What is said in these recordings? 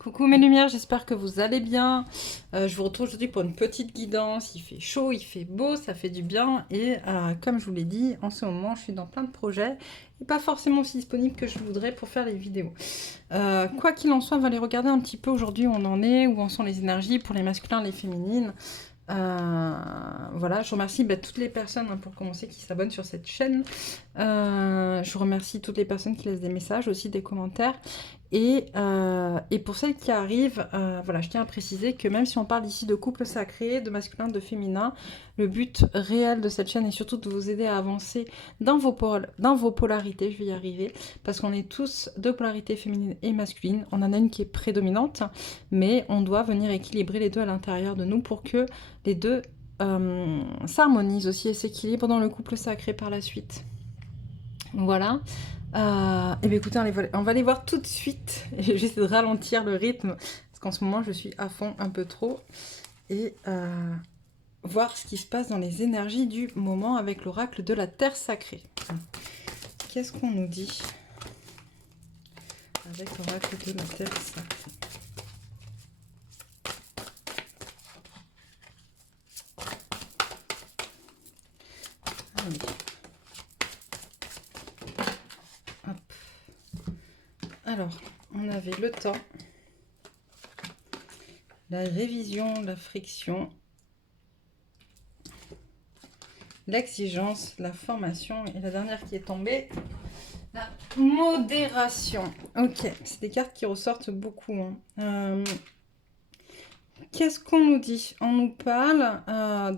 Coucou mes lumières, j'espère que vous allez bien. Je vous retrouve aujourd'hui pour une petite guidance. Il fait chaud, il fait beau, ça fait du bien. Et comme je vous l'ai dit, en ce moment, je suis dans plein de projets et pas forcément aussi disponible que je voudrais pour faire les vidéos. Quoi qu'il en soit, on va aller regarder un petit peu aujourd'hui où on en est, où en sont les énergies pour les masculins et les féminines. Voilà, je remercie toutes les personnes pour commencer qui s'abonnent sur cette chaîne. Je remercie toutes les personnes qui laissent des messages, aussi des commentaires. Et pour celles qui arrivent, voilà, je tiens à préciser que même si on parle ici de couple sacré, de masculin, de féminin, le but réel de cette chaîne est surtout de vous aider à avancer dans vos polarités, je vais y arriver, parce qu'on est tous de polarité féminine et masculine. On en a une qui est prédominante, mais on doit venir équilibrer les deux à l'intérieur de nous pour que les deux s'harmonisent aussi et s'équilibrent dans le couple sacré par la suite. Voilà. Et bien écoutez, on va aller voir tout de suite. J'essaie de ralentir le rythme parce qu'en ce moment je suis à fond un peu trop. Et voir ce qui se passe dans les énergies du moment avec l'oracle de la terre sacrée. Qu'est-ce qu'on nous dit avec l'oracle de la terre sacrée? Allez. Alors, on avait le temps, la révision, la friction, l'exigence, la formation et la dernière qui est tombée, la modération. Ok, c'est des cartes qui ressortent beaucoup. Qu'est-ce qu'on nous dit? On nous parle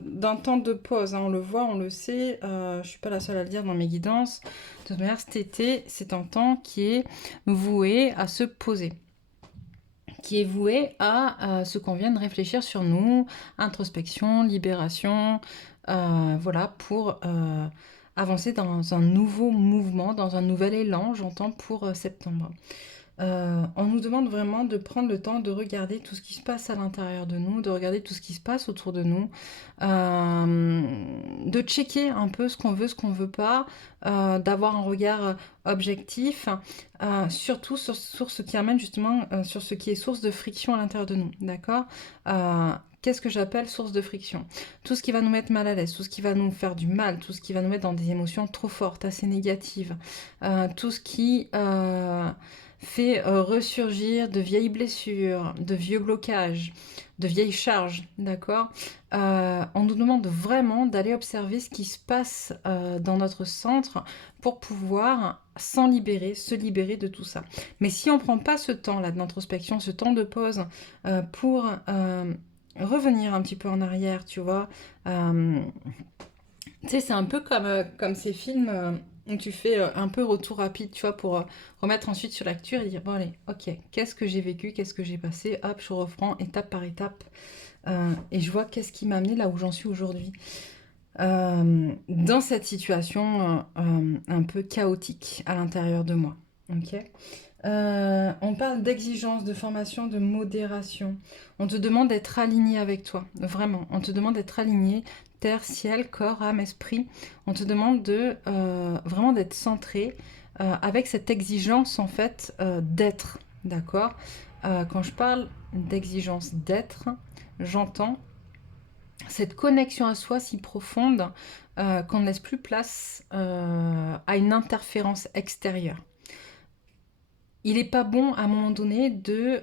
d'un temps de pause, on le voit, on le sait, je ne suis pas la seule à le dire dans mes guidances. De toute manière, cet été, c'est un temps qui est voué à se poser, qui est voué à ce qu'on vient de réfléchir sur nous, introspection, libération, voilà, pour avancer dans un nouveau mouvement, dans un nouvel élan, j'entends, pour septembre. On nous demande vraiment de prendre le temps de regarder tout ce qui se passe à l'intérieur de nous, de regarder tout ce qui se passe autour de nous, de checker un peu ce qu'on veut pas, d'avoir un regard objectif, surtout sur ce qui amène justement, sur ce qui est source de friction à l'intérieur de nous, d'accord? Qu'est-ce que j'appelle source de friction? Tout ce qui va nous mettre mal à l'aise, tout ce qui va nous faire du mal, tout ce qui va nous mettre dans des émotions trop fortes, assez négatives, tout ce qui fait ressurgir de vieilles blessures, de vieux blocages, de vieilles charges, d'accord? On nous demande vraiment d'aller observer ce qui se passe dans notre centre pour pouvoir s'en libérer, se libérer de tout ça. Mais si on ne prend pas ce temps-là d'introspection, ce temps de pause pour revenir un petit peu en arrière, tu vois, tu sais, c'est un peu comme ces films où tu fais un peu retour rapide, tu vois, pour remettre ensuite sur l'actu et dire, bon allez, ok, qu'est-ce que j'ai vécu, qu'est-ce que j'ai passé, hop, je reprends étape par étape, et je vois qu'est-ce qui m'a amené là où j'en suis aujourd'hui. Dans cette situation un peu chaotique à l'intérieur de moi, ok. On parle d'exigence, de formation, de modération. On te demande d'être aligné avec toi, vraiment. On te demande d'être aligné, terre, ciel, corps, âme, esprit. On te demande de vraiment d'être centré avec cette exigence en fait d'être, d'accord? Quand je parle d'exigence d'être, j'entends cette connexion à soi si profonde qu'on ne laisse plus place à une interférence extérieure. Il n'est pas bon à un moment donné de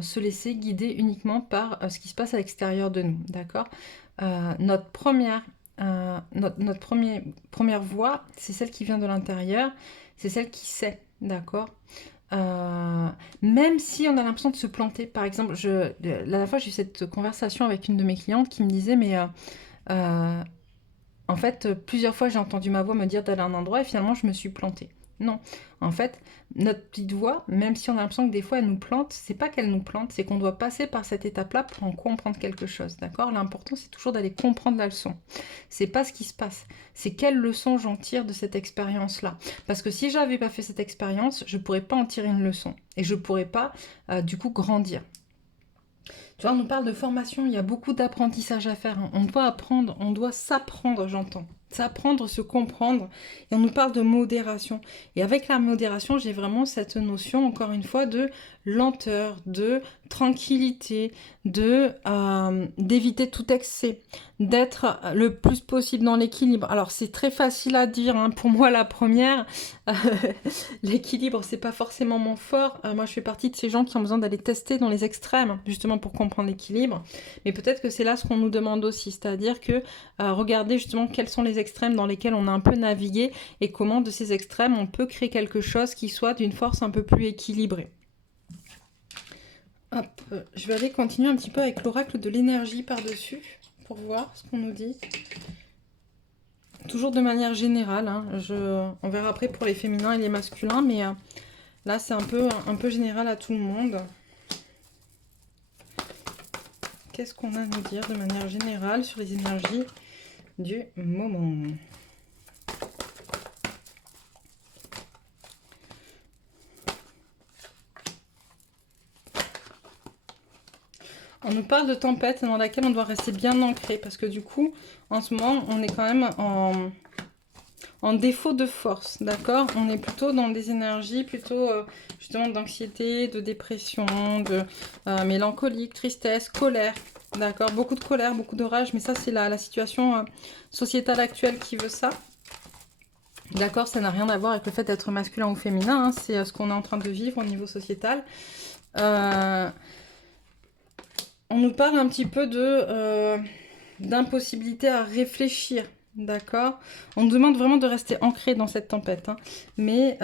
se laisser guider uniquement par ce qui se passe à l'extérieur de nous, d'accord? Notre première voix, c'est celle qui vient de l'intérieur, c'est celle qui sait, d'accord? Même si on a l'impression de se planter, par exemple, la dernière fois j'ai eu cette conversation avec une de mes clientes qui me disait, mais en fait, plusieurs fois j'ai entendu ma voix me dire d'aller à un endroit et finalement je me suis plantée. Non, en fait, notre petite voix, même si on a l'impression que des fois elle nous plante, c'est pas qu'elle nous plante, c'est qu'on doit passer par cette étape-là pour en comprendre quelque chose, d'accord? L'important c'est toujours d'aller comprendre la leçon. C'est pas ce qui se passe, c'est quelle leçon j'en tire de cette expérience-là. Parce que si j'avais pas fait cette expérience, je pourrais pas en tirer une leçon et je pourrais pas du coup grandir. Tu vois, on nous parle de formation, il y a beaucoup d'apprentissage à faire. On doit apprendre, on doit s'apprendre, j'entends. S'apprendre, se comprendre. Et on nous parle de modération. Et avec la modération, j'ai vraiment cette notion, encore une fois, de lenteur, de tranquillité, de d'éviter tout excès, d'être le plus possible dans l'équilibre. Alors c'est très facile à dire, hein, pour moi la première, l'équilibre c'est pas forcément mon fort. Moi je fais partie de ces gens qui ont besoin d'aller tester dans les extrêmes, justement pour comprendre l'équilibre. Mais peut-être que c'est là ce qu'on nous demande aussi, c'est-à-dire que regarder justement quels sont les extrêmes dans lesquels on a un peu navigué et comment de ces extrêmes on peut créer quelque chose qui soit d'une force un peu plus équilibrée. Hop, je vais aller continuer un petit peu avec l'oracle de l'énergie par-dessus pour voir ce qu'on nous dit. Toujours de manière générale, hein. On verra après pour les féminins et les masculins, mais là c'est un peu général à tout le monde. Qu'est-ce qu'on a à nous dire de manière générale sur les énergies du moment ? On nous parle de tempête dans laquelle on doit rester bien ancré parce que du coup, en ce moment, on est quand même en défaut de force, d'accord? On est plutôt dans des énergies plutôt justement d'anxiété, de dépression, de mélancolique, tristesse, colère, d'accord? Beaucoup de colère, beaucoup de rage, mais ça c'est la situation sociétale actuelle qui veut ça. D'accord, ça n'a rien à voir avec le fait d'être masculin ou féminin, hein, c'est ce qu'on est en train de vivre au niveau sociétal. On nous parle un petit peu d'impossibilité à réfléchir, d'accord? On nous demande vraiment de rester ancré dans cette tempête, hein. Mais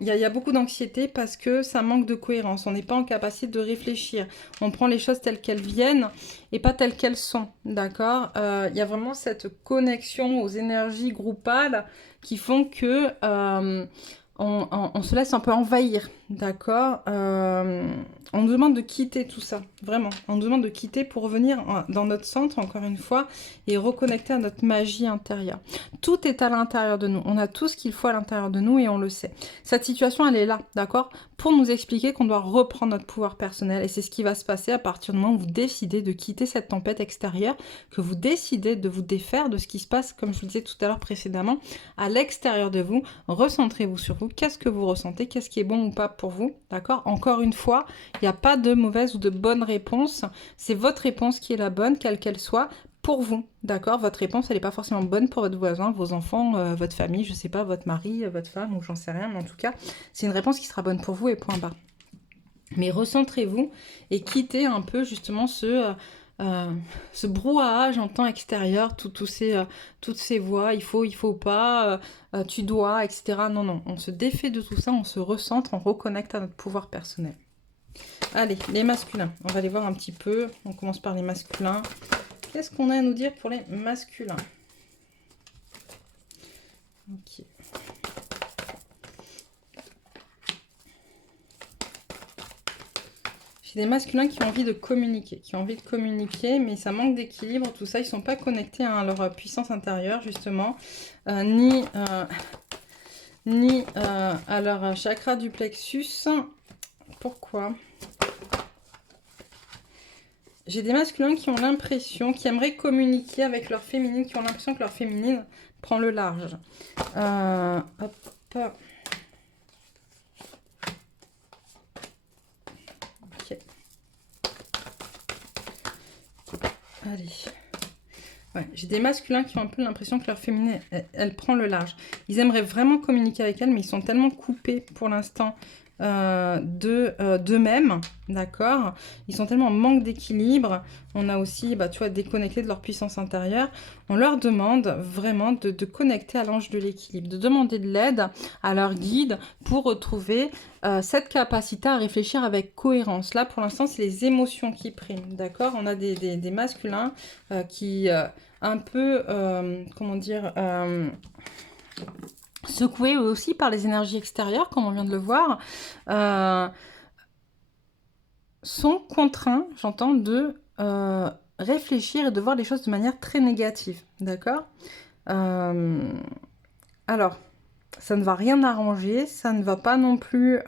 il y a beaucoup d'anxiété parce que ça manque de cohérence. On n'est pas en capacité de réfléchir. On prend les choses telles qu'elles viennent et pas telles qu'elles sont, d'accord? Il y a vraiment cette connexion aux énergies groupales qui font que on se laisse un peu envahir, d'accord? On nous demande de quitter tout ça, vraiment. On nous demande de quitter pour revenir dans notre centre, encore une fois, et reconnecter à notre magie intérieure. Tout est à l'intérieur de nous. On a tout ce qu'il faut à l'intérieur de nous et on le sait. Cette situation, elle est là, d'accord? Pour nous expliquer qu'on doit reprendre notre pouvoir personnel. Et c'est ce qui va se passer à partir du moment où vous décidez de quitter cette tempête extérieure, que vous décidez de vous défaire de ce qui se passe, comme je vous le disais tout à l'heure précédemment, à l'extérieur de vous. Recentrez-vous sur vous. Qu'est-ce que vous ressentez? Qu'est-ce qui est bon ou pas pour vous? D'accord? Encore une fois, il n'y a pas de mauvaise ou de bonne réponse. C'est votre réponse qui est la bonne, quelle qu'elle soit, pour vous. D'accord? Votre réponse, elle n'est pas forcément bonne pour votre voisin, vos enfants, votre famille, je ne sais pas, votre mari, votre femme, ou j'en sais rien. Mais en tout cas, c'est une réponse qui sera bonne pour vous et point barre. Mais recentrez-vous et quittez un peu justement ce brouhaha, j'entends extérieur, toutes ces voix, il faut pas, tu dois, etc. Non, non, on se défait de tout ça, on se recentre, on reconnecte à notre pouvoir personnel. Allez, les masculins, on va les voir un petit peu. On commence par les masculins. Qu'est-ce qu'on a à nous dire pour les masculins? Ok. J'ai des masculins qui ont envie de communiquer, mais ça manque d'équilibre, tout ça. Ils ne sont pas connectés à leur puissance intérieure, justement, ni à leur chakra du plexus. Pourquoi? J'ai des masculins qui ont l'impression, qui aimeraient communiquer avec leur féminine, qui ont l'impression que leur féminine prend le large. Hop. Ok. Allez. Ouais, j'ai des masculins qui ont un peu l'impression que leur féminine, elle prend le large. Ils aimeraient vraiment communiquer avec elle, mais ils sont tellement coupés pour l'instant d'eux-mêmes, d'accord? Ils sont tellement en manque d'équilibre. On a aussi, tu vois, déconnecté de leur puissance intérieure. On leur demande vraiment de connecter à l'ange de l'équilibre, de demander de l'aide à leur guide pour retrouver cette capacité à réfléchir avec cohérence. Là, pour l'instant, c'est les émotions qui priment, d'accord? On a des masculins qui, un peu, comment dire... secoués aussi par les énergies extérieures, comme on vient de le voir, sont contraints, j'entends, de réfléchir et de voir les choses de manière très négative, d'accord? Alors, ça ne va rien arranger, ça ne va pas non plus...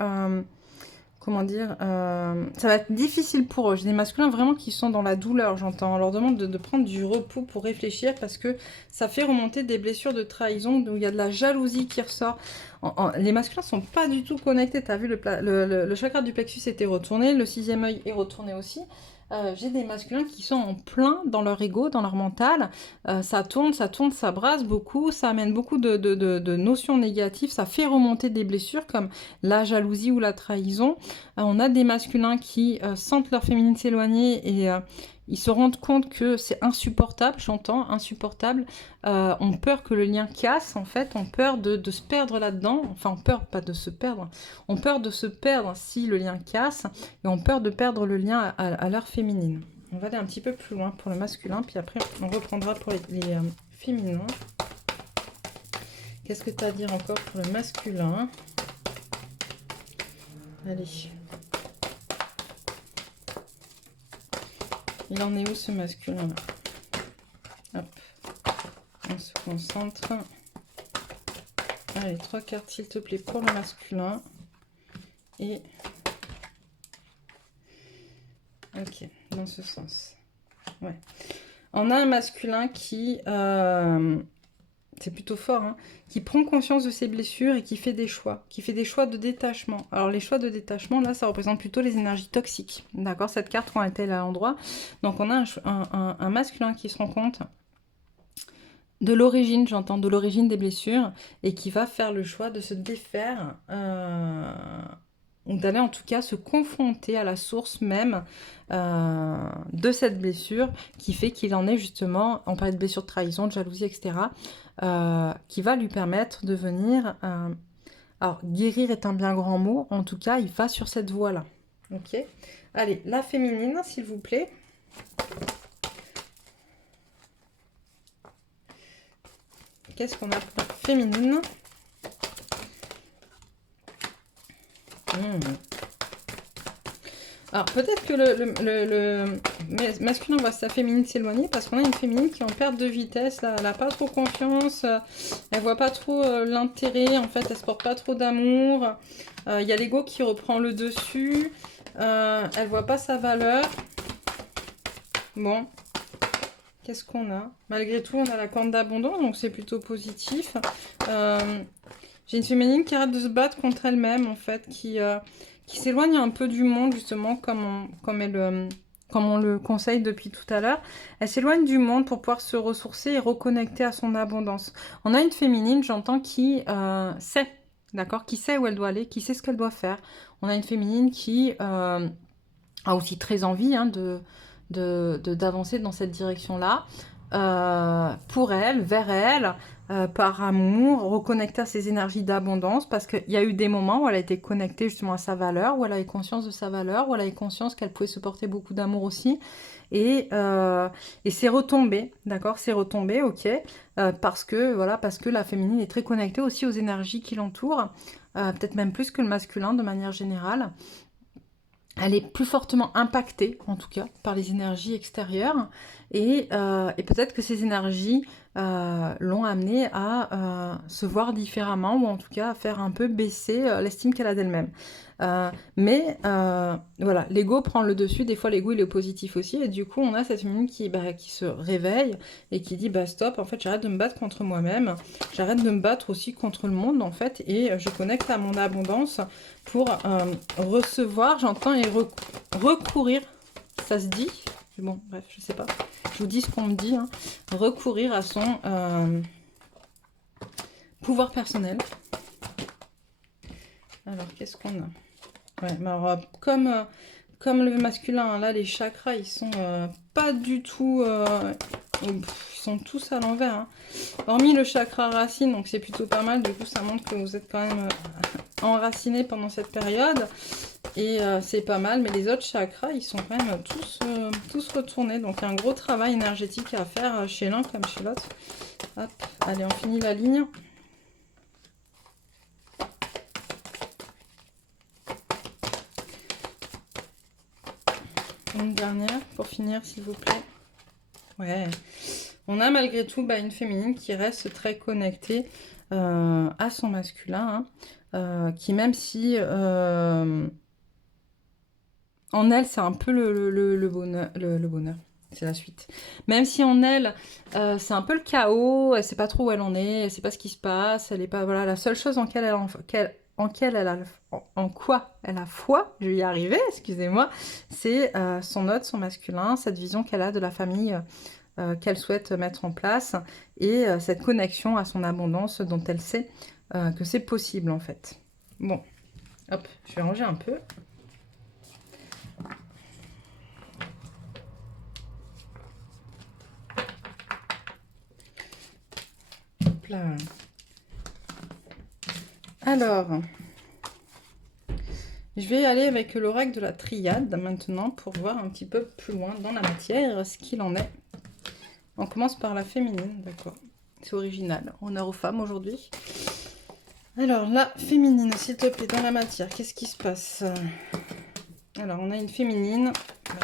comment dire, ça va être difficile pour eux. J'ai des masculins vraiment qui sont dans la douleur, j'entends. On leur demande de prendre du repos pour réfléchir parce que ça fait remonter des blessures de trahison, où il y a de la jalousie qui ressort. Les masculins sont pas du tout connectés. Tu as vu, le chakra du plexus était retourné, le sixième œil est retourné aussi. J'ai des masculins qui sont en plein dans leur ego, dans leur mental. Ça tourne, ça brasse beaucoup, ça amène beaucoup de notions négatives, ça fait remonter des blessures comme la jalousie ou la trahison. On a des masculins qui sentent leur féminine s'éloigner et ils se rendent compte que c'est insupportable, j'entends, insupportable. Ont peur que le lien casse, en fait, ont peur de se perdre là-dedans. Enfin, ont peur, pas de se perdre, ont peur de se perdre si le lien casse et ont peur de perdre le lien à leur féminine. On va aller un petit peu plus loin pour le masculin, puis après, on reprendra pour les féminins. Qu'est-ce que tu as à dire encore pour le masculin? Allez. Il en est où ce masculin là? Hop. On se concentre. Allez, 3 cartes s'il te plaît pour le masculin. Et... ok, dans ce sens. Ouais. On a un masculin qui... c'est plutôt fort, hein, qui prend conscience de ses blessures et qui fait des choix de détachement. Alors les choix de détachement, là, ça représente plutôt les énergies toxiques, d'accord? Cette carte, quand elle était à l'endroit, donc on a un masculin qui se rend compte de l'origine, j'entends, de l'origine des blessures, et qui va faire le choix de se défaire, ou d'aller en tout cas se confronter à la source même de cette blessure, qui fait qu'il en est justement, on parlait de blessure de trahison, de jalousie, etc., qui va lui permettre de venir... alors, guérir est un bien grand mot, en tout cas, il va sur cette voie-là. Ok. Allez, la féminine, s'il vous plaît. Qu'est-ce qu'on a pour la féminine? Alors, peut-être que le masculin voit sa féminine s'éloigner parce qu'on a une féminine qui est en perte de vitesse. Là, elle n'a pas trop confiance, elle voit pas trop l'intérêt, en fait, elle se porte pas trop d'amour. Il y a l'ego qui reprend le dessus, elle voit pas sa valeur. Bon, qu'est-ce qu'on a? Malgré tout, on a la corne d'abondance, donc c'est plutôt positif. J'ai une féminine qui arrête de se battre contre elle-même, en fait, qui s'éloigne un peu du monde, justement, comme on le conseille depuis tout à l'heure. Elle s'éloigne du monde pour pouvoir se ressourcer et reconnecter à son abondance. On a une féminine, j'entends, qui sait, d'accord, qui sait où elle doit aller, qui sait ce qu'elle doit faire. On a une féminine qui a aussi très envie hein, d'avancer dans cette direction-là. Pour elle, vers elle, par amour, reconnecter à ses énergies d'abondance, parce qu'il y a eu des moments où elle a été connectée justement à sa valeur, où elle avait conscience de sa valeur, où elle avait conscience qu'elle pouvait se porter beaucoup d'amour aussi, et c'est retombé, d'accord, c'est retombé, ok, parce que la féminine est très connectée aussi aux énergies qui l'entourent, peut-être même plus que le masculin de manière générale. Elle est plus fortement impactée, en tout cas, par les énergies extérieures. Et peut-être que ces énergies l'ont amenée à se voir différemment, ou en tout cas à faire un peu baisser l'estime qu'elle a d'elle-même. Mais voilà, l'ego prend le dessus. Des fois, l'ego, il est positif aussi. Et du coup, on a cette féminine qui se réveille et qui dit, bah stop, en fait, j'arrête de me battre contre moi-même. J'arrête de me battre aussi contre le monde, en fait. Et je connecte à mon abondance pour recevoir, j'entends, et recourir, ça se dit, bon, bref, je sais pas, je vous dis ce qu'on me dit, hein, recourir à son pouvoir personnel. Alors, qu'est-ce qu'on a? Ouais, mais alors, comme le masculin, hein, là, les chakras, ils sont pas du tout... ils sont tous à l'envers. Hein. Hormis le chakra racine, donc c'est plutôt pas mal. Du coup, ça montre que vous êtes quand même enraciné pendant cette période. Et c'est pas mal. Mais les autres chakras, ils sont quand même tous retournés. Donc, un gros travail énergétique à faire chez l'un comme chez l'autre. Hop, allez, on finit la ligne. Une dernière pour finir, s'il vous plaît. Ouais. On a malgré tout une féminine qui reste très connectée à son masculin. Hein, qui même si en elle, c'est un peu le bonheur. Le bonheur. C'est la suite. Même si en elle, c'est un peu le chaos, elle sait pas trop où elle en est, elle sait pas ce qui se passe, elle est pas... Voilà, la seule chose en en quoi elle a foi, je vais y arriver, excusez-moi, c'est son autre, son masculin, cette vision qu'elle a de la famille qu'elle souhaite mettre en place et cette connexion à son abondance dont elle sait que c'est possible en fait. Bon, hop, je vais ranger un peu. Hop là. Alors, je vais aller avec l'oracle de la triade maintenant pour voir un petit peu plus loin dans la matière ce qu'il en est. On commence par la féminine, d'accord. C'est original. Honneur aux femmes aujourd'hui. Alors, la féminine, s'il te plaît, dans la matière, qu'est-ce qui se passe? Alors, on a une féminine,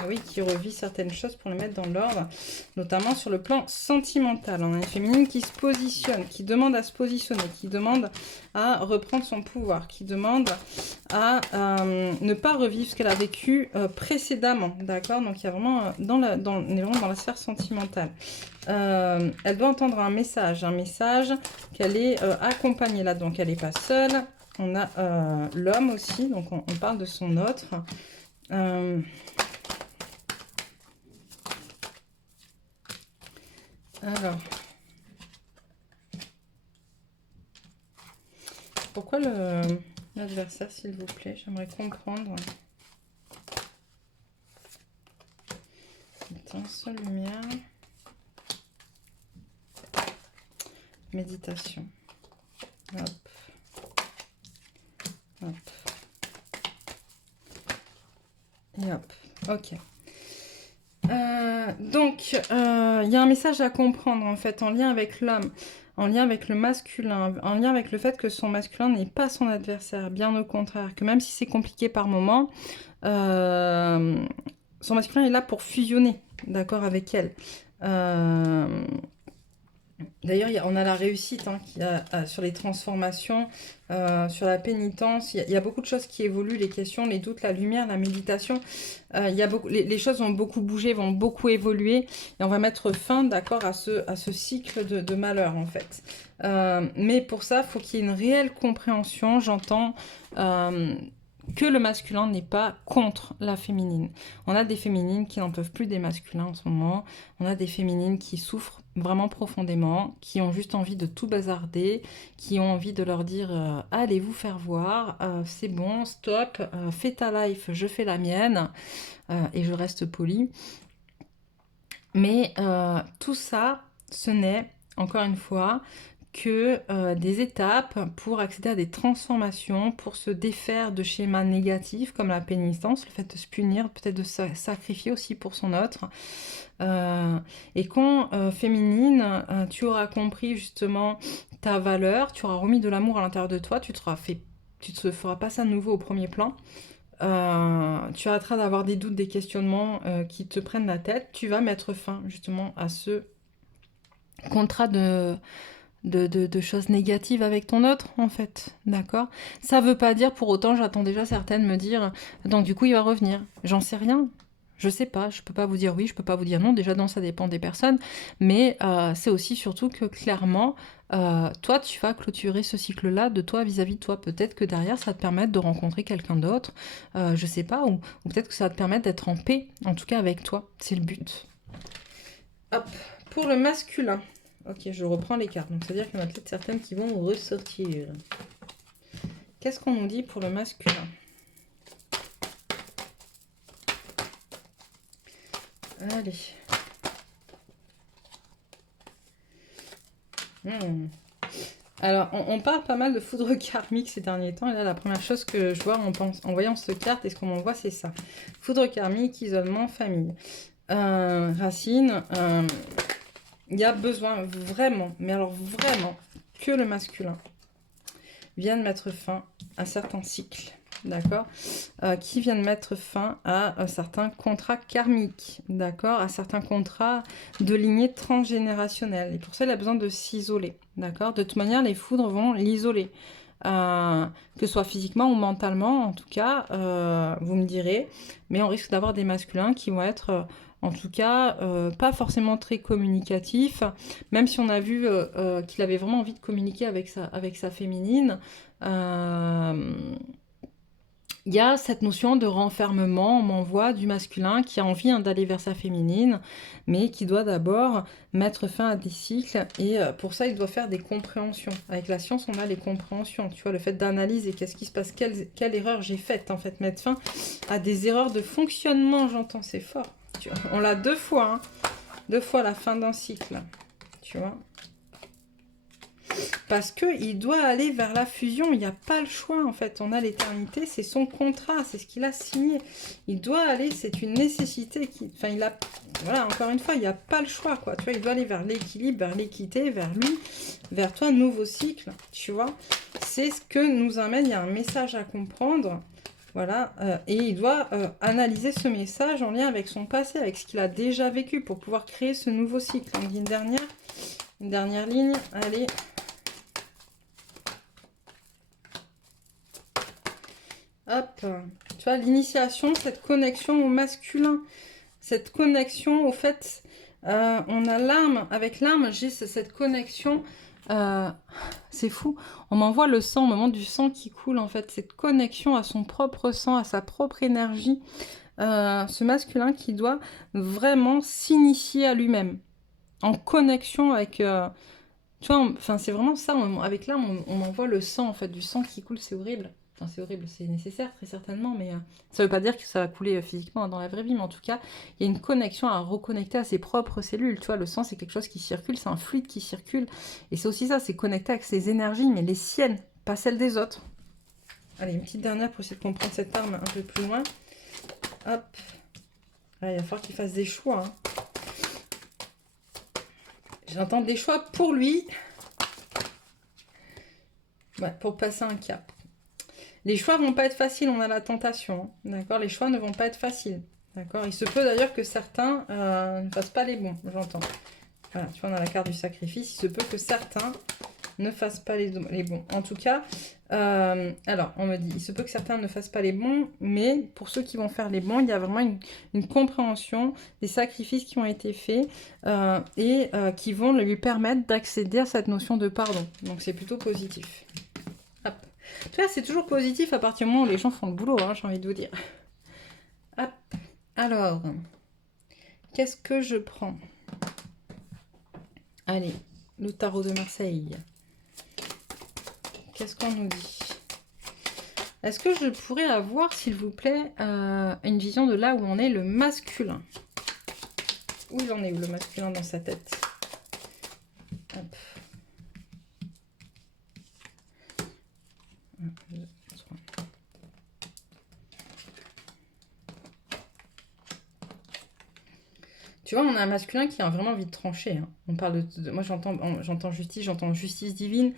oui, qui revit certaines choses pour les mettre dans l'ordre, notamment sur le plan sentimental. On a une féminine qui se positionne, qui demande à se positionner, qui demande à reprendre son pouvoir, qui demande à ne pas revivre ce qu'elle a vécu précédemment, d'accord? Donc, il y a vraiment, on est vraiment dans la sphère sentimentale. Elle doit entendre un message qu'elle est accompagnée là, donc elle n'est pas seule. On a l'homme aussi, donc on parle de son autre. Alors, pourquoi l'adversaire, s'il vous plaît? J'aimerais comprendre. Attends, seule lumière. Méditation. Hop. Hop. Et hop. Ok. Donc, il y a un message à comprendre, en fait, en lien avec l'homme, en lien avec le masculin, en lien avec le fait que son masculin n'est pas son adversaire, bien au contraire, que même si c'est compliqué par moment, son masculin est là pour fusionner, d'accord, avec elle. D'ailleurs, on a la réussite hein, sur les transformations, sur la pénitence. Il y a beaucoup de choses qui évoluent, les questions, les doutes, la lumière, la méditation. Les choses vont beaucoup bouger, vont beaucoup évoluer. Et on va mettre fin, d'accord, à ce cycle de malheur, en fait. Mais pour ça, il faut qu'il y ait une réelle compréhension. J'entends que le masculin n'est pas contre la féminine. On a des féminines qui n'en peuvent plus des masculins en ce moment. On a des féminines qui souffrent vraiment profondément, qui ont juste envie de tout bazarder, qui ont envie de leur dire allez vous faire voir, c'est bon, stop, fais ta life, je fais la mienne, et je reste polie. Mais tout ça, ce n'est, encore une fois, que des étapes pour accéder à des transformations, pour se défaire de schémas négatifs comme la pénitence, le fait de se punir, peut-être de se sacrifier aussi pour son autre. Et quand féminine, tu auras compris justement ta valeur, tu auras remis de l'amour à l'intérieur de toi, tu te feras passer à nouveau au premier plan. Tu arrêteras d'avoir des doutes, des questionnements qui te prennent la tête. Tu vas mettre fin justement à ce contrat de choses négatives avec ton autre, en fait, d'accord? Ça veut pas dire, pour autant, j'attends déjà certaines me dire, donc du coup, il va revenir. J'en sais rien. Je sais pas, je peux pas vous dire oui, je peux pas vous dire non, déjà non, ça dépend des personnes, mais c'est aussi surtout que clairement, toi, tu vas clôturer ce cycle-là de toi vis-à-vis de toi. Peut-être que derrière, ça va te permettre de rencontrer quelqu'un d'autre, je sais pas, ou peut-être que ça va te permettre d'être en paix, en tout cas avec toi, c'est le but. Hop, pour le masculin. Ok, je reprends les cartes. Donc, c'est-à-dire qu'il y en a peut-être certaines qui vont ressortir. Qu'est-ce qu'on nous dit pour le masculin? Allez. Alors, on parle pas mal de foudre karmique ces derniers temps. Et là, la première chose que je vois en voyant cette carte, et ce qu'on m'envoie, c'est ça. Foudre karmique, isolement, famille. Racine. Il y a besoin vraiment, mais alors vraiment, que le masculin vienne mettre fin à certains cycles, d'accord, qui viennent mettre fin à certains contrats karmiques, d'accord, à certains contrats de lignée transgénérationnelle. Et pour ça, il a besoin de s'isoler, d'accord. De toute manière, les foudres vont l'isoler, que ce soit physiquement ou mentalement, en tout cas, vous me direz. Mais on risque d'avoir des masculins qui vont être En tout cas, pas forcément très communicatif, même si on a vu qu'il avait vraiment envie de communiquer avec sa féminine. Il y a cette notion de renfermement, on m'envoie du masculin qui a envie d'aller vers sa féminine, mais qui doit d'abord mettre fin à des cycles, et pour ça il doit faire des compréhensions. Avec la science on a les compréhensions, tu vois, le fait d'analyser qu'est-ce qui se passe, quelle erreur j'ai faite, en fait, mettre fin à des erreurs de fonctionnement, j'entends, c'est fort. Tu vois, on l'a 2 fois, hein, 2 fois la fin d'un cycle, tu vois. Parce qu'il doit aller vers la fusion, il n'y a pas le choix en fait. On a l'éternité, c'est son contrat, c'est ce qu'il a signé. Il doit aller, c'est une nécessité. Enfin, il a... Voilà, encore une fois, il n'y a pas le choix, quoi. Tu vois, il doit aller vers l'équilibre, vers l'équité, vers lui, vers toi, nouveau cycle, tu vois. C'est ce que nous amène, il y a un message à comprendre. Voilà, et il doit analyser ce message en lien avec son passé, avec ce qu'il a déjà vécu pour pouvoir créer ce nouveau cycle. On dit une dernière ligne, allez... Hop, tu vois, l'initiation, cette connexion au masculin, cette connexion au fait, on a l'âme, avec l'âme, j'ai cette connexion, c'est fou, on m'envoie le sang, au moment du sang qui coule, en fait, cette connexion à son propre sang, à sa propre énergie, ce masculin qui doit vraiment s'initier à lui-même, en connexion avec... tu vois, enfin, c'est vraiment ça, avec l'âme, on m'envoie le sang, en fait, du sang qui coule, c'est horrible. Enfin, c'est horrible, c'est nécessaire, très certainement, mais ça ne veut pas dire que ça va couler physiquement dans la vraie vie, mais en tout cas, il y a une connexion à reconnecter à ses propres cellules. Tu vois, le sang, c'est quelque chose qui circule, c'est un fluide qui circule, et c'est aussi ça, c'est connecté avec ses énergies, mais les siennes, pas celles des autres. Allez, une petite dernière pour essayer de comprendre cette arme un peu plus loin. Hop. Ah, il va falloir qu'il fasse des choix, hein. J'entends des choix pour lui. Ouais, pour passer un cap. Les choix vont pas être faciles, on a la tentation. Hein, d'accord, les choix ne vont pas être faciles. D'accord, il se peut d'ailleurs que certains ne fassent pas les bons, j'entends. Voilà, tu vois, on a la carte du sacrifice. Il se peut que certains ne fassent pas les bons. En tout cas, alors, on me dit, il se peut que certains ne fassent pas les bons, mais pour ceux qui vont faire les bons, il y a vraiment une compréhension des sacrifices qui ont été faits et qui vont lui permettre d'accéder à cette notion de pardon. Donc, c'est plutôt positif. Hop. Tu vois, c'est toujours positif à partir du moment où les gens font le boulot, hein, j'ai envie de vous dire. Hop. Alors, qu'est-ce que je prends? Allez, le tarot de Marseille. Qu'est-ce qu'on nous dit? Est-ce que je pourrais avoir, s'il vous plaît, une vision de là où on est le masculin? Où il en est, où le masculin dans sa tête? Hop. 1, 2, 3. Tu vois, on a un masculin qui a vraiment envie de trancher. Hein. On parle moi, j'entends justice divine,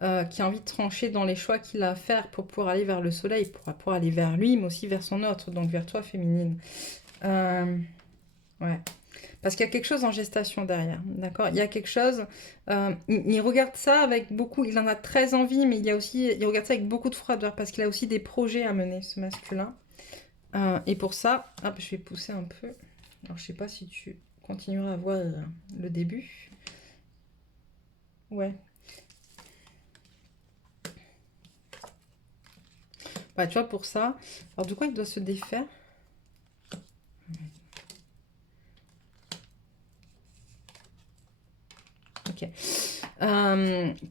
qui a envie de trancher dans les choix qu'il a à faire pour pouvoir aller vers le soleil, pour pouvoir aller vers lui, mais aussi vers son autre, donc vers toi, féminine. Ouais. Parce qu'il y a quelque chose en gestation derrière, d'accord? Il y a quelque chose... il regarde ça avec beaucoup... Il en a très envie, mais il regarde ça avec beaucoup de froideur, parce qu'il a aussi des projets à mener, ce masculin. Et pour ça, hop, je vais pousser un peu... Alors, je sais pas si tu continueras à voir le début. Ouais. Bah, tu vois, pour ça... Alors, de quoi il doit se défaire? Ok.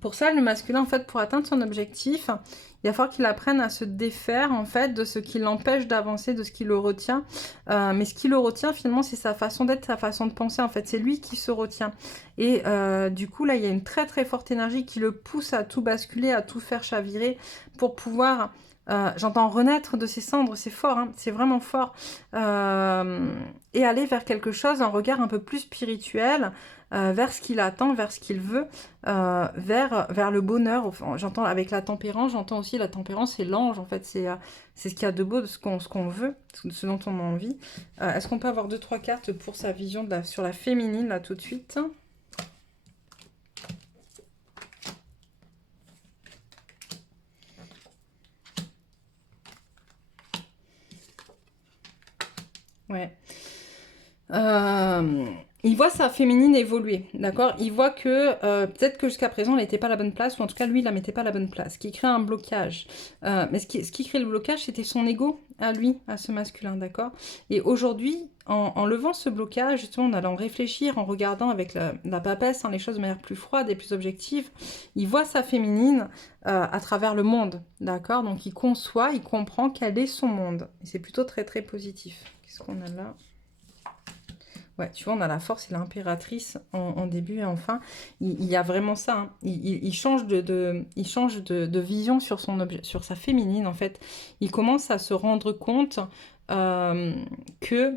Pour ça, le masculin, en fait, pour atteindre son objectif, il va falloir qu'il apprenne à se défaire, en fait, de ce qui l'empêche d'avancer, de ce qui le retient. Mais ce qui le retient, finalement, c'est sa façon d'être, sa façon de penser, en fait. C'est lui qui se retient. Et du coup, là, il y a une très, très forte énergie qui le pousse à tout basculer, à tout faire chavirer pour pouvoir... j'entends renaître de ses cendres, c'est fort, hein, c'est vraiment fort. Et aller vers quelque chose, un regard un peu plus spirituel, vers ce qu'il attend, vers ce qu'il veut, vers le bonheur. Enfin, j'entends avec la tempérance, j'entends aussi la tempérance, c'est l'ange, en fait, c'est ce qu'il y a de beau, de ce qu'on veut, ce dont on a envie. Est-ce qu'on peut avoir 2-3 cartes pour sa vision sur la féminine, là, tout de suite? Ouais. Il voit sa féminine évoluer, d'accord? Il voit que peut-être que jusqu'à présent, elle n'était pas à la bonne place, ou en tout cas, lui, il la mettait pas à la bonne place, ce qui crée un blocage. Mais ce qui crée le blocage, c'était son ego à lui, à ce masculin, d'accord? Et aujourd'hui, en levant ce blocage, justement, en allant réfléchir, en regardant avec la papesse, hein, les choses de manière plus froide et plus objective, il voit sa féminine à travers le monde, d'accord? Donc, il conçoit, il comprend quel est son monde. Et c'est plutôt très, très positif. Qu'est-ce qu'on a là? Ouais, tu vois, on a la force et l'impératrice en début et en fin. Il y a vraiment ça, hein. Il change il change de vision sur son objet, sur sa féminine, en fait. Il commence à se rendre compte que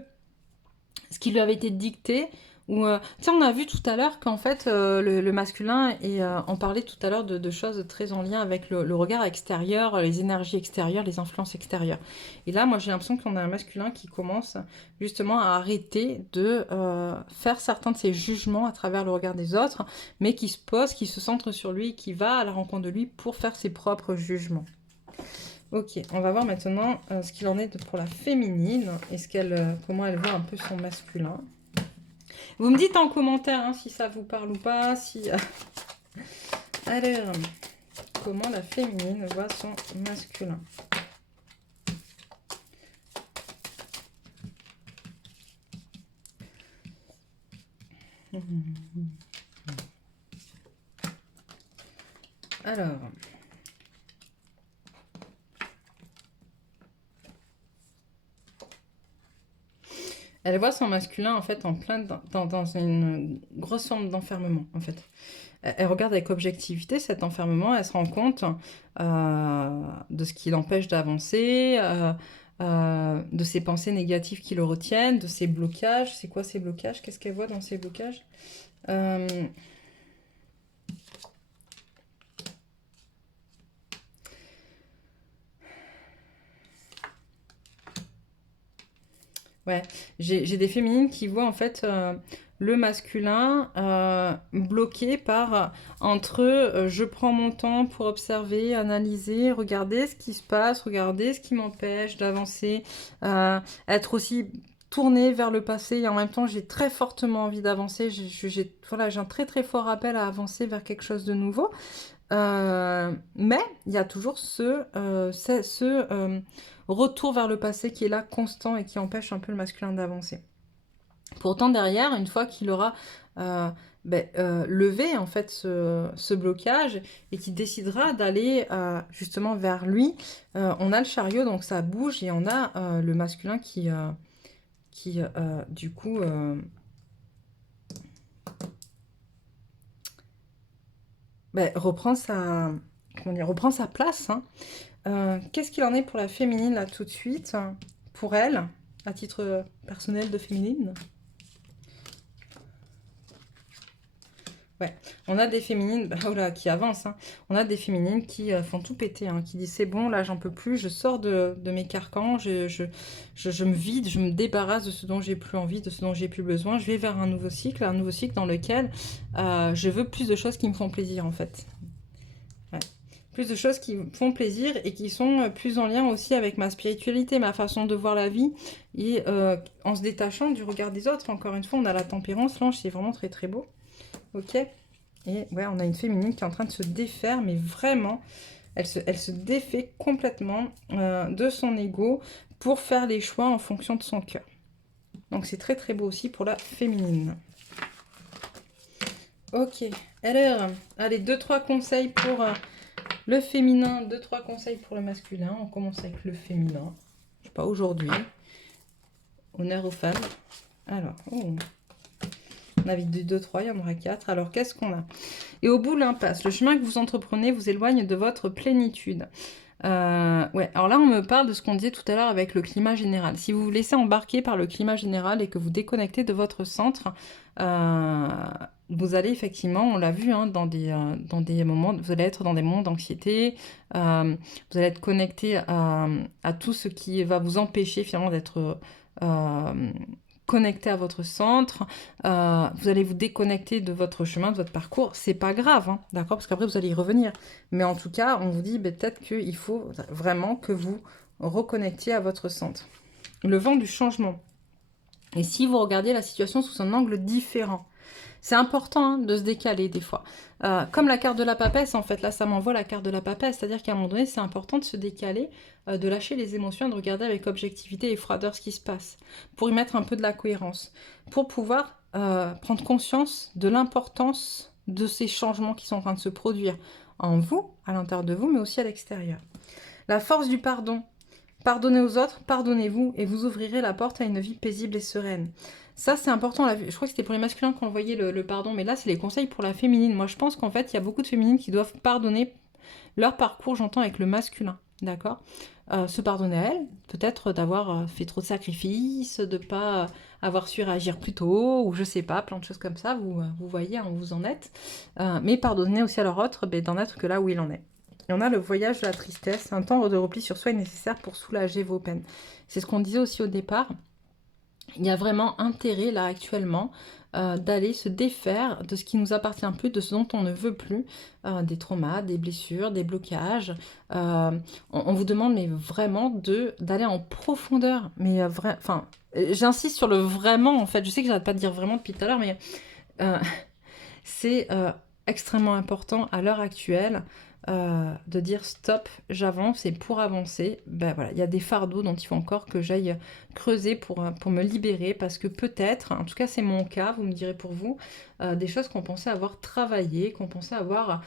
ce qui lui avait été dicté, ou tu sais, on a vu tout à l'heure qu'en fait le masculin, et on parlait tout à l'heure de choses très en lien avec le regard extérieur, les énergies extérieures, les influences extérieures. Et là, moi j'ai l'impression qu'on a un masculin qui commence justement à arrêter de faire certains de ses jugements à travers le regard des autres, mais qui se pose, qui se centre sur lui, qui va à la rencontre de lui pour faire ses propres jugements. Ok, on va voir maintenant ce qu'il en est pour la féminine et comment elle voit un peu son masculin. Vous me dites en commentaire hein, si ça vous parle ou pas. Alors, comment la féminine voit son masculin? Alors... Elle voit son masculin en fait en plein dans une grosse forme d'enfermement en fait. Elle regarde avec objectivité cet enfermement, elle se rend compte de ce qui l'empêche d'avancer, de ses pensées négatives qui le retiennent, de ses blocages. C'est quoi ces blocages? Qu'est-ce qu'elle voit dans ces blocages? Ouais, j'ai des féminines qui voient en fait le masculin bloqué par entre je prends mon temps pour observer, analyser, regarder ce qui se passe, regarder ce qui m'empêche d'avancer, être aussi tournée vers le passé et en même temps j'ai très fortement envie d'avancer, voilà, j'ai un très très fort appel à avancer vers quelque chose de nouveau. Mais il y a toujours ce retour vers le passé qui est là constant et qui empêche un peu le masculin d'avancer. Pourtant derrière, une fois qu'il aura levé en fait ce blocage et qu'il décidera d'aller justement vers lui, on a le chariot donc ça bouge et on a le masculin qui du coup reprend reprend sa place. Hein. Qu'est-ce qu'il en est pour la féminine là tout de suite? Pour elle, à titre personnel de féminine? Ouais, on a des féminines qui avancent. Hein. On a des féminines qui font tout péter, hein, qui disent c'est bon, là j'en peux plus, je sors de mes carcans, je me vide, je me débarrasse de ce dont j'ai plus envie, de ce dont j'ai plus besoin. Je vais vers un nouveau cycle dans lequel je veux plus de choses qui me font plaisir en fait. Ouais. Plus de choses qui me font plaisir et qui sont plus en lien aussi avec ma spiritualité, ma façon de voir la vie et en se détachant du regard des autres. Encore une fois, on a la tempérance, l'ange, c'est vraiment très très beau. Ok. Et ouais, on a une féminine qui est en train de se défaire, mais vraiment, elle se défait complètement de son ego pour faire les choix en fonction de son cœur. Donc c'est très très beau aussi pour la féminine. Ok, alors, allez, 2-3 conseils pour le féminin, 2-3 conseils pour le masculin. On commence avec le féminin. Je sais pas, aujourd'hui. Honneur aux femmes. Alors, oh. On a vite 2-3, il y en aura 4. Alors, qu'est-ce qu'on a? Et au bout, l'impasse. Le chemin que vous entreprenez vous éloigne de votre plénitude. Ouais, alors là, on me parle de ce qu'on disait tout à l'heure avec le climat général. Si vous vous laissez embarquer par le climat général et que vous déconnectez de votre centre, vous allez effectivement, on l'a vu, hein, dans des moments, vous allez être dans des moments d'anxiété, vous allez être connecté à tout ce qui va vous empêcher finalement d'être connecté à votre centre, vous allez vous déconnecter de votre chemin, de votre parcours, c'est pas grave, hein, d'accord, parce qu'après vous allez y revenir. Mais en tout cas, on vous dit peut-être qu'il faut vraiment que vous reconnectiez à votre centre. Le vent du changement. Et si vous regardez la situation sous un angle différent, c'est important hein, de se décaler des fois. Comme la carte de la papesse, en fait, là, ça m'envoie la carte de la papesse, c'est-à-dire qu'à un moment donné, c'est important de se décaler, de lâcher les émotions, de regarder avec objectivité et froideur ce qui se passe, pour y mettre un peu de la cohérence, pour pouvoir prendre conscience de l'importance de ces changements qui sont en train de se produire en vous, à l'intérieur de vous, mais aussi à l'extérieur. La force du pardon. Pardonnez aux autres, pardonnez-vous, et vous ouvrirez la porte à une vie paisible et sereine. Ça, c'est important. Je crois que c'était pour les masculins qu'on voyait le pardon, mais là, c'est les conseils pour la féminine. Moi, je pense qu'en fait, il y a beaucoup de féminines qui doivent pardonner leur parcours, j'entends, avec le masculin. D'accord, se pardonner à elles, peut-être d'avoir fait trop de sacrifices, de ne pas avoir su réagir plus tôt, ou je sais pas, plein de choses comme ça, vous voyez où vous en êtes. Mais pardonner aussi à leur autre, d'en être que là où il en est. Et on a le voyage de la tristesse. Un temps de repli sur soi est nécessaire pour soulager vos peines. C'est ce qu'on disait aussi au départ. Il y a vraiment intérêt là actuellement d'aller se défaire de ce qui nous appartient plus, de ce dont on ne veut plus, des traumas, des blessures, des blocages. On vous demande mais vraiment d'aller en profondeur. Mais j'insiste sur le vraiment en fait. Je sais que j'arrête pas de dire vraiment depuis tout à l'heure, mais c'est extrêmement important à l'heure actuelle de dire stop, j'avance et pour avancer, voilà, il y a des fardeaux dont il faut encore que j'aille creuser pour me libérer parce que peut-être, en tout cas c'est mon cas, vous me direz pour vous, des choses qu'on pensait avoir travaillé, qu'on pensait avoir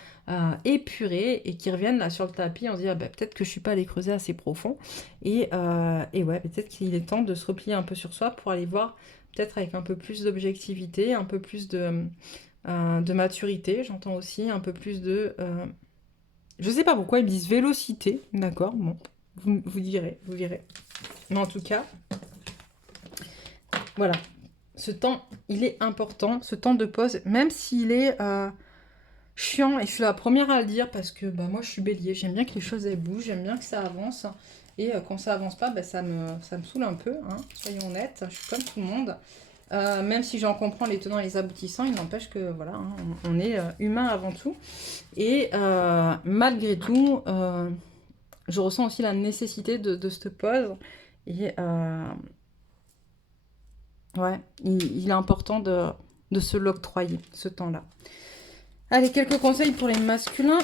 épuré et qui reviennent là sur le tapis, on se dit peut-être que je suis pas allée creuser assez profond et ouais, peut-être qu'il est temps de se replier un peu sur soi pour aller voir peut-être avec un peu plus d'objectivité, un peu plus de maturité, j'entends aussi un peu plus de je sais pas pourquoi ils me disent vélocité, d'accord, bon, vous direz, vous verrez. Mais en tout cas, voilà, ce temps, il est important, ce temps de pause, même s'il est chiant, et je suis la première à le dire, parce que moi je suis bélier, j'aime bien que les choses elles bougent, j'aime bien que ça avance, et quand ça avance pas, ça me saoule un peu, hein, soyons honnêtes, je suis comme tout le monde. Même si j'en comprends les tenants et les aboutissants, il n'empêche que voilà, hein, on est humain avant tout. Et malgré tout, je ressens aussi la nécessité de cette pause. Et ouais, il est important de se l'octroyer, ce temps-là. Allez, quelques conseils pour les masculins.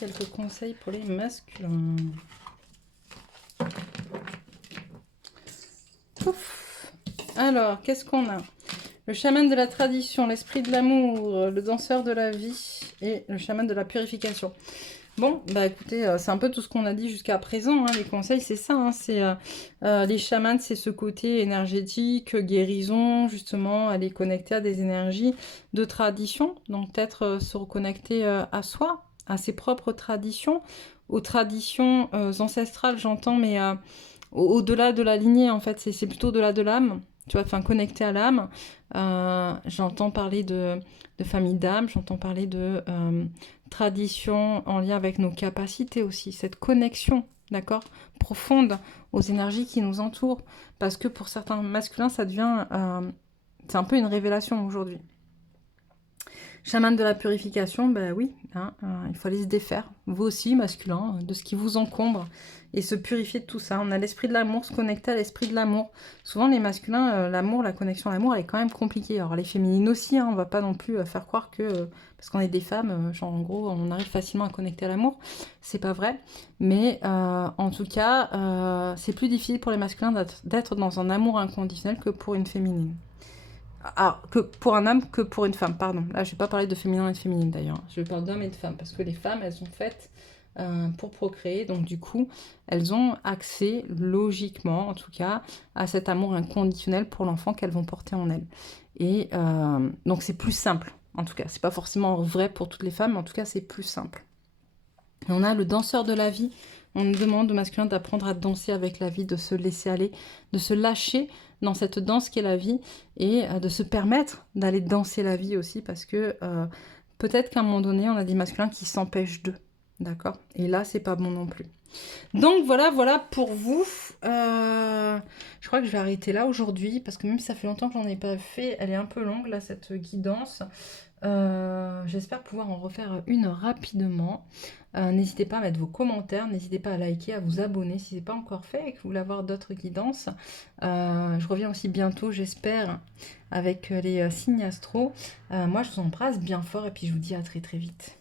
Quelques conseils pour les masculins. Ouf. Alors, qu'est-ce qu'on a? Le chaman de la tradition, l'esprit de l'amour, le danseur de la vie et le chaman de la purification. Bon, écoutez, c'est un peu tout ce qu'on a dit jusqu'à présent. Hein, les conseils, c'est ça. Hein, c'est les chamans, c'est ce côté énergétique, guérison, justement, aller connecter à des énergies de tradition. Donc, peut-être se reconnecter à soi, à ses propres traditions, aux traditions ancestrales, j'entends, mais au-delà de la lignée, en fait, c'est plutôt au-delà de l'âme. Tu vois, enfin, connecté à l'âme. J'entends parler de famille d'âme, j'entends parler de tradition en lien avec nos capacités aussi, cette connexion, d'accord, profonde aux énergies qui nous entourent. Parce que pour certains masculins, ça devient... c'est un peu une révélation aujourd'hui. Chaman de la purification, oui, hein, il faut aller se défaire, vous aussi, masculin, de ce qui vous encombre et se purifier de tout ça. On a l'esprit de l'amour, se connecter à l'esprit de l'amour. Souvent, les masculins, l'amour, la connexion à l'amour, elle est quand même compliquée. Alors, les féminines aussi, hein, on va pas non plus faire croire que, parce qu'on est des femmes, genre en gros, on arrive facilement à connecter à l'amour. C'est pas vrai. Mais en tout cas, c'est plus difficile pour les masculins d'être dans un amour inconditionnel que pour une féminine. Ah, que pour un homme que pour une femme, pardon. Là, je vais pas parler de féminin et de féminine d'ailleurs. Je vais parler d'hommes et de femmes parce que les femmes, elles sont faites pour procréer. Donc du coup, elles ont accès, logiquement en tout cas, à cet amour inconditionnel pour l'enfant qu'elles vont porter en elles. Et donc c'est plus simple, en tout cas. C'est pas forcément vrai pour toutes les femmes, mais en tout cas, c'est plus simple. Et on a le danseur de la vie. On nous demande au masculin d'apprendre à danser avec la vie, de se laisser aller, de se lâcher dans cette danse qu'est la vie et de se permettre d'aller danser la vie aussi parce que peut-être qu'à un moment donné, on a des masculins qui s'empêchent d'eux. D'accord? Et là, c'est pas bon non plus. Donc voilà, voilà pour vous. Je crois que je vais arrêter là aujourd'hui parce que même si ça fait longtemps que j'en ai pas fait, elle est un peu longue là, cette guidance. J'espère pouvoir en refaire une rapidement. N'hésitez pas à mettre vos commentaires, n'hésitez pas à liker, à vous abonner si ce n'est pas encore fait et que vous voulez avoir d'autres guidances. Je reviens aussi bientôt, j'espère, avec les signes astro. Moi, je vous embrasse bien fort et puis je vous dis à très très vite.